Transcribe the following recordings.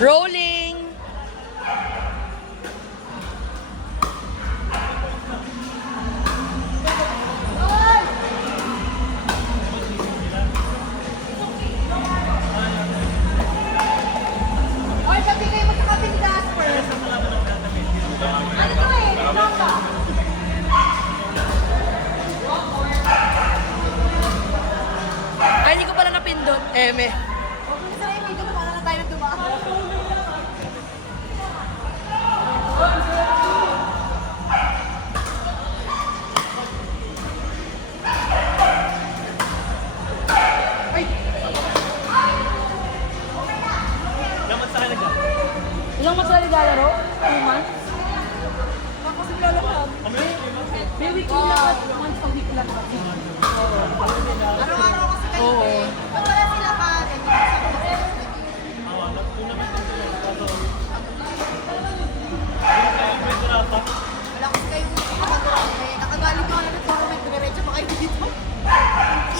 Rolling! Oy, sabi kayo magkakape ni Gasper. Ano to eh? Naka. Ay, hindi ko pala napindot. Eme. Okay, sa iyo, dito pa na tayo nagdumaan. Ay! Ilang months na naglalaro? 2 months? Ako kasi lalakad. May weekly lang at once a week lang kasi. Araw-araw kasi kayo Oo. eh. Ba't wala sila pa? Wala kasi kayo nakagaling. Nakagaling ko na tournament. Diretso pa kayo dito.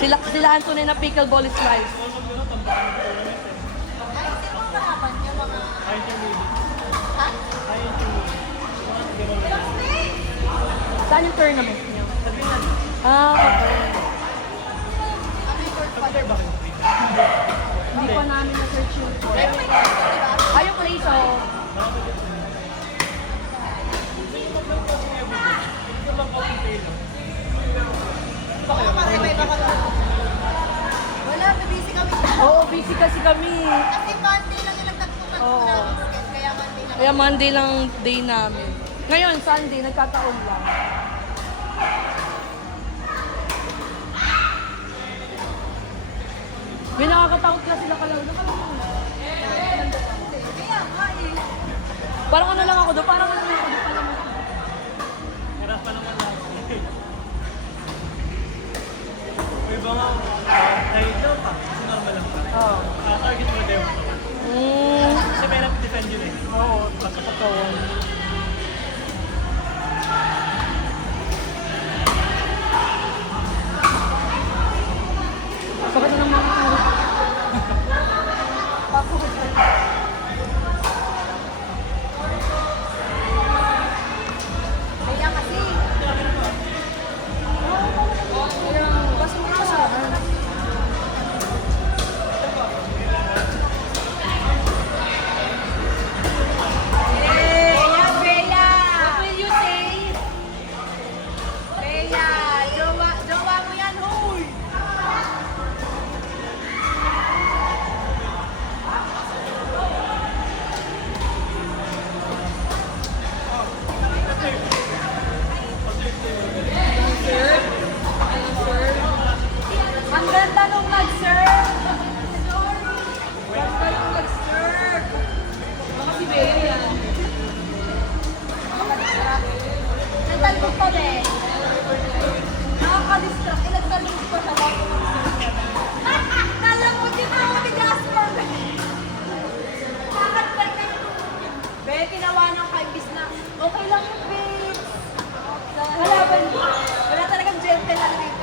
Sila ang tunay na pickleball is life. Ay, sino ang kalaban niya mga... Ha? Saan yung tournament niyo? Ah, okay. Ano yung court pa? Hindi pa namin na-search yung course. Pero may court pa, di ba? Ay, yung place, oh. Baka pare-iba ka lang. Wala, busy kami. Oo, busy kasi kami. Kasi Monday lang yung nagtagpunan Oo. namin. Kaya Monday lang. Kaya Monday lang day namin. Ngayon, Sunday, nagkataon lang. May nakakatakot kasi sila kalaw. Kaya nga eh. Parang ano lang ako doon, parang ano lang ako doon pa naman. Hirap pa naman lang. May mga dahil daw pa, kasi normal lang pa. Oo. Target mo daw. Kasi may defend yun eh. Oo, totoo. Bakit na naman ako? Kaya kasi. Basta mo na sa Bea, Bea. What will you say? Bea, jowa mo yan, huy. Ang ganda nung nag-serve! Ganda nung nag-serve! Baka si Bea yan. Nagtalbog pa din. Nakaka-distract. Nagtalbog pa siya bago mag-serve. Nalabog din ako ni Gasper. Bakit ba kayo? Be, tinawanan ka imbis na. Okay lang yun, babes. Wala talagang gentleman dito.